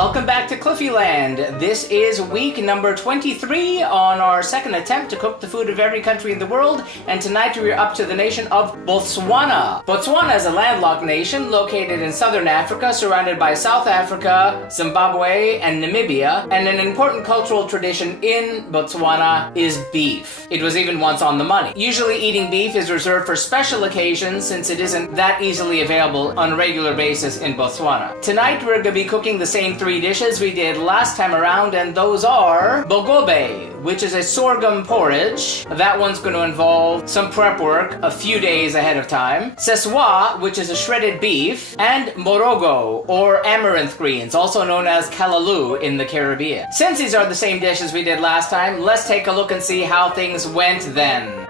welcome back to Cliffieland. This is week number 23 on our second attempt to cook the food of every country in the world, and tonight we're up to the nation of Botswana. Botswana is a landlocked nation located in southern Africa, surrounded by South Africa, Zimbabwe, and Namibia, and an important cultural tradition in Botswana is beef. It was even once on the money. Usually eating beef is reserved for special occasions since it isn't that easily available on a regular basis in Botswana. Tonight we're going to be cooking the same three dishes we did last time around, and those are Bogobe, which is a sorghum porridge. That one's going to involve some prep work a few days ahead of time. Seswaa, which is a shredded beef, and Morogo, or amaranth greens, also known as Callaloo in the Caribbean. Since these are the same dishes we did last time, let's take a look and see how things went then.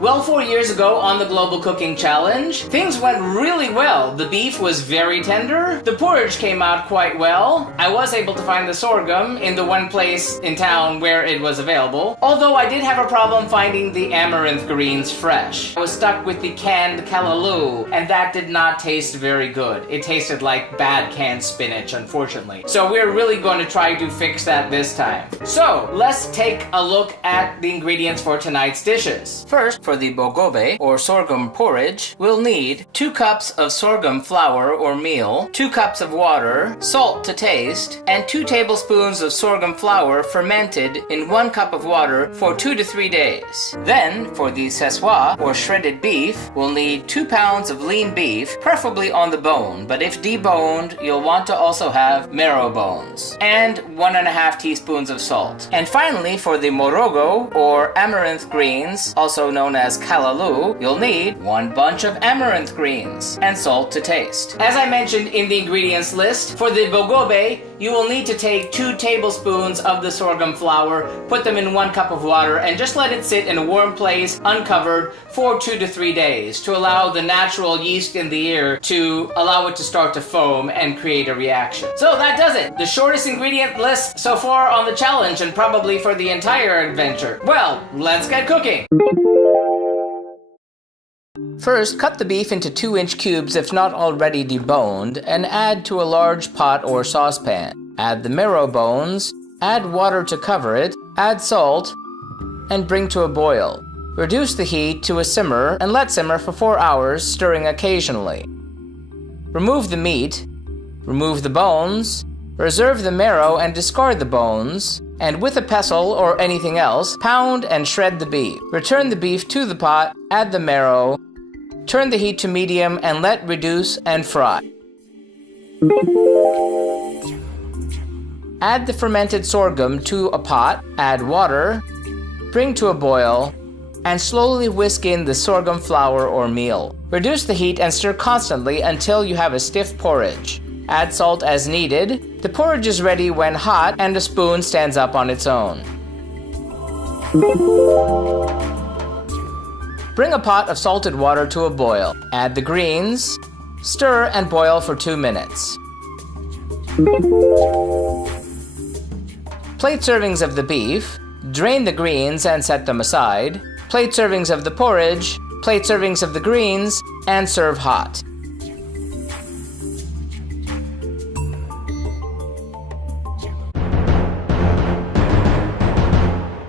Well, 4 years ago on the Global Cooking Challenge, things went really well. The beef was very tender. The porridge came out quite well. I was able to find the sorghum in the one place in town where it was available. Although I did have a problem finding the amaranth greens fresh. I was stuck with the canned callaloo, and that did not taste very good. It tasted like bad canned spinach, unfortunately. So we're really going to try to fix that this time. So let's take a look at the ingredients for tonight's dishes. First, for the bogobe, or sorghum porridge, we'll need 2 cups of sorghum flour or meal, 2 cups of water, salt to taste, and 2 tablespoons of sorghum flour fermented in 1 cup of water for 2 to 3 days. Then, for the seswaa, or shredded beef, we'll need 2 pounds of lean beef, preferably on the bone, but if deboned, you'll want to also have marrow bones, and 1.5 teaspoons of salt. And finally, for the morogo, or amaranth greens, also known as callaloo, you'll need 1 bunch of amaranth greens and salt to taste. As I mentioned in the ingredients list, for the bogobe, you will need to take 2 tablespoons of the sorghum flour, put them in 1 cup of water, and just let it sit in a warm place, uncovered, for 2 to 3 days to allow the natural yeast in the ear to allow it to start to foam and create a reaction. So that does it. The shortest ingredient list so far on the challenge, and probably for the entire adventure. Well, let's get cooking. First, cut the beef into 2-inch cubes if not already deboned, and add to a large pot or saucepan. Add the marrow bones, add water to cover it, add salt, and bring to a boil. Reduce the heat to a simmer and let simmer for 4 hours, stirring occasionally. Remove the meat, remove the bones, reserve the marrow and discard the bones, and with a pestle or anything else, pound and shred the beef. Return the beef to the pot, add the marrow, turn the heat to medium and let reduce and fry. Add the fermented sorghum to a pot, add water, bring to a boil, and slowly whisk in the sorghum flour or meal. Reduce the heat and stir constantly until you have a stiff porridge. Add salt as needed. The porridge is ready when hot and a spoon stands up on its own. Bring a pot of salted water to a boil. Add the greens. Stir and boil for 2 minutes. Plate servings of the beef. Drain the greens and set them aside. Plate servings of the porridge. Plate servings of the greens, and serve hot.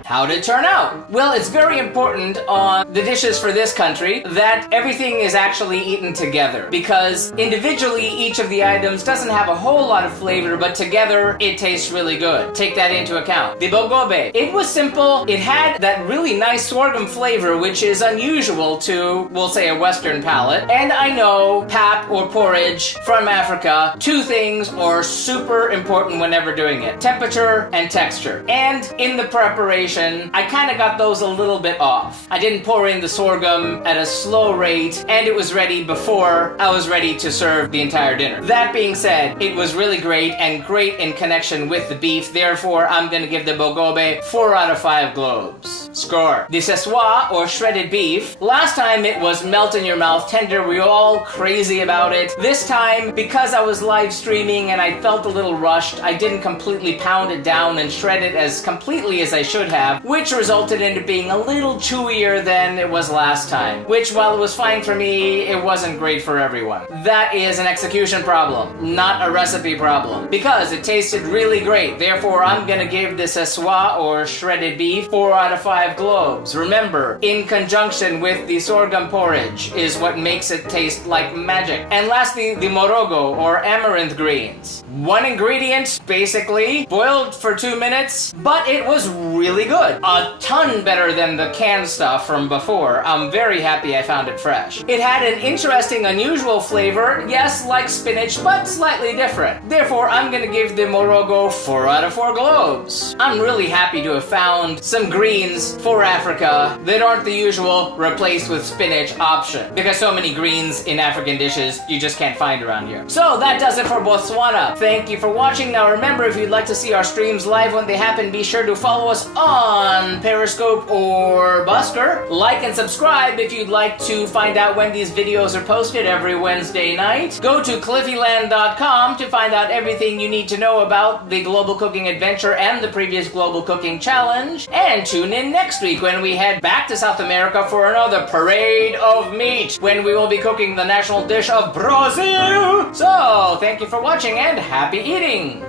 How did it turn out? Well, it's very important on the dishes for this country that everything is actually eaten together, because individually each of the items doesn't have a whole lot of flavor, but together it tastes really good. Take that into account. The bogobe, it was simple. It had that really nice sorghum flavor, which is unusual to, we'll say, a Western palate. And I know pap or porridge from Africa, 2 things are super important whenever doing it: temperature and texture. And in the preparation, I kind of got those a little bit off. I didn't pour in the sorghum at a slow rate, and it was ready before I was ready to serve the entire dinner. That being said, it was really great and great in connection with the beef. Therefore, I'm going to give the bogobe 4 out of 5 globes. Score. The Seswaa, or shredded beef. Last time it was melt in your mouth tender. We were all crazy about it. This time, because I was live streaming and I felt a little rushed, I didn't completely pound it down and shred it as completely as I should have, which resulted in it being a little chewier than it was last time. Which, while it was fine for me, it wasn't great for everyone. That is an execution problem, not a recipe problem. Because it tasted really great, therefore I'm gonna give this Seswaa, or shredded beef, 4 out of 5 globes. Remember, in conjunction with the sorghum porridge is what makes it taste like magic. And lastly, the morogo, or amaranth greens. One ingredient, basically, boiled for 2 minutes, but it was really good. A ton better than the canned stuff from before. I'm very happy I found it fresh. It had an interesting, unusual flavor, yes, like spinach, but slightly different. Therefore, I'm gonna give the morogo 4 out of 4 globes. I'm really happy to have found some greens for Africa that aren't the usual replaced with spinach option, because so many greens in African dishes you just can't find around here. So that does it for Botswana. Thank you for watching. Now remember, if you'd like to see our streams live when they happen, be sure to follow us on Periscope or Busker. Like and subscribe if you'd like to find out when these videos are posted every Wednesday night. Go to Cliffieland.com to find out everything you need to know about the Global Cooking Adventure and the previous Global Cooking Challenge. And tune in next week when we head back to South America for another parade of meat, when we will be cooking the national dish of Brazil. So, thank you for watching and happy eating!